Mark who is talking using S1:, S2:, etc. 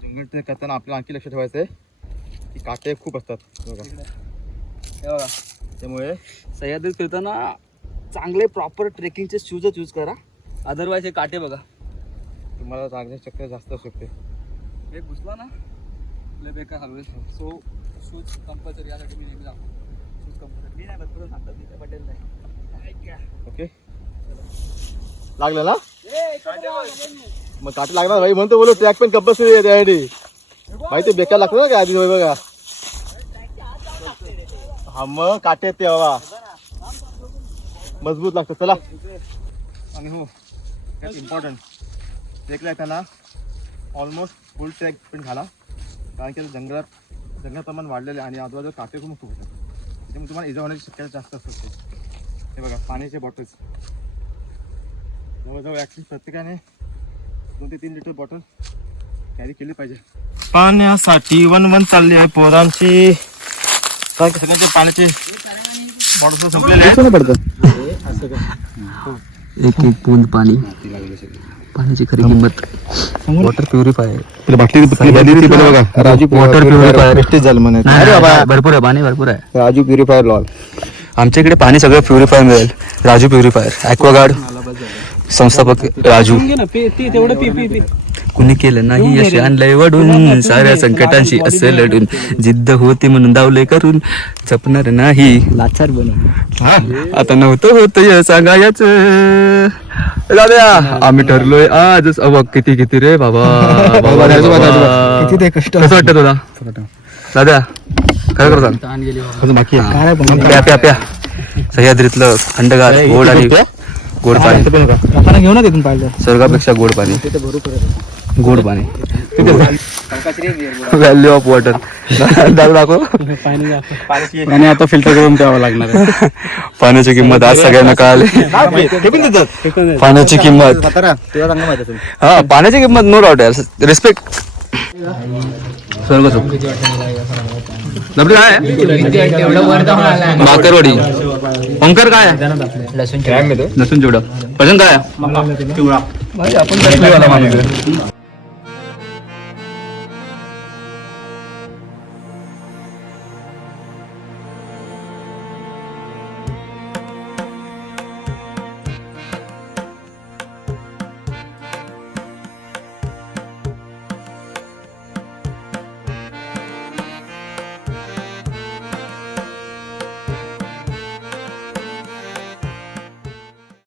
S1: जंगल trek करताना आपल्याला आणखी लक्ष ठेवायचं आहे की काटे खूप असतात बघा.
S2: हे बघा,
S1: त्यामुळे
S2: सह्याद्रीत फिरताना चांगले प्रॉपर ट्रेकिंगचे शूजच यूज करा, अदरवाईज हे काटे बघा.
S1: तुम्हाला लागण्याची शक्यता जास्त असू शकते.
S2: एक घुसला ना लय बेकार हलवेल. सो शूज कंपल्सरी, यासाठी मी नेहमी जातो शूज कंपल्सरी. मी नाही भरपूर सांगतात, मी त्या पटेल नाही.
S1: ओके, लागलं ना मग काटे लागणार भाई, म्हणतो बोलो ट्रॅक पण कंपल्सरी आहे त्यासाठी. माहिती बेकार लागतं ना काय आधी होय बघा. हा मग काटे ते हवा मजबूत लागतं. चला. आणि हो त्यात इम्पॉर्टंट ट्रेकला येताना ऑलमोस्ट फुल ट्रॅक पण घाला, कारण की जंगलात प्रमाण वाढलेलं आहे आणि आजूबाजूला काटे खूप होतात, त्यामुळे तुम्हाला इजा होण्याची शक्यता जास्त असते. हे बघा पाण्याचे बॉटल्स जवळजवळ ॲटलीस्ट प्रत्येकाने 2 ते 3 लिटर बॉटल कॅरी केली पाहिजे. पाण्यासाठी वन चालली आहे पोरांची. काय सगळ्यांचे पाण्याचे बॉटल संपलेले आहेत.
S2: एक एक बूंद पाणी, पाण्याची खरी किंमत. Water purifier,
S1: Raju
S2: water purifier
S1: wastage झालं म्हणे.
S2: भरपूर आहे, पाणी भरपूर आहे.
S1: Raju purifier lol.
S2: आमच्या इकडे पाणी सगळं प्युरिफाय मिळेल. राजू प्युरिफायर, ॲक्वागार्ड संस्थापक राजू. कुणी केलं नाही यश आणलंय वडून, साऱ्या संकटांशी असं लढून, जिद्द होती म्हणून दावले करून, जपणार नाही लाचार बनवून. आता नव्हतं होत य सांगायच दादा, आम्ही ठरलोय आजच. अबघ किती किती रे बाबा.
S1: किती कष्ट.
S2: कसं वाटतं तुला दादा? काय करतात बाकी प्या प्या प्या. सह्याद्रीतलं थंडगार गोड आणि गोड पाणी
S1: घेऊन तिथून पाहिजे.
S2: स्वर्गापेक्षा गोड पाणी, गोड पाणी. व्हॅल्यू ऑफ वॉटर दाखव.
S1: आणि आता फिल्टर करून द्यावं लागणार आहे.
S2: पाण्याची किंमत आज सगळ्यांना कळाली. पाण्याची किंमत, हा पाण्याची किंमत नो डाऊट यार. रिस्पेक्ट. स्वर्ग काय भाकरवडी. ओंकार काय लसूण चिवडा. पसंत काय आपण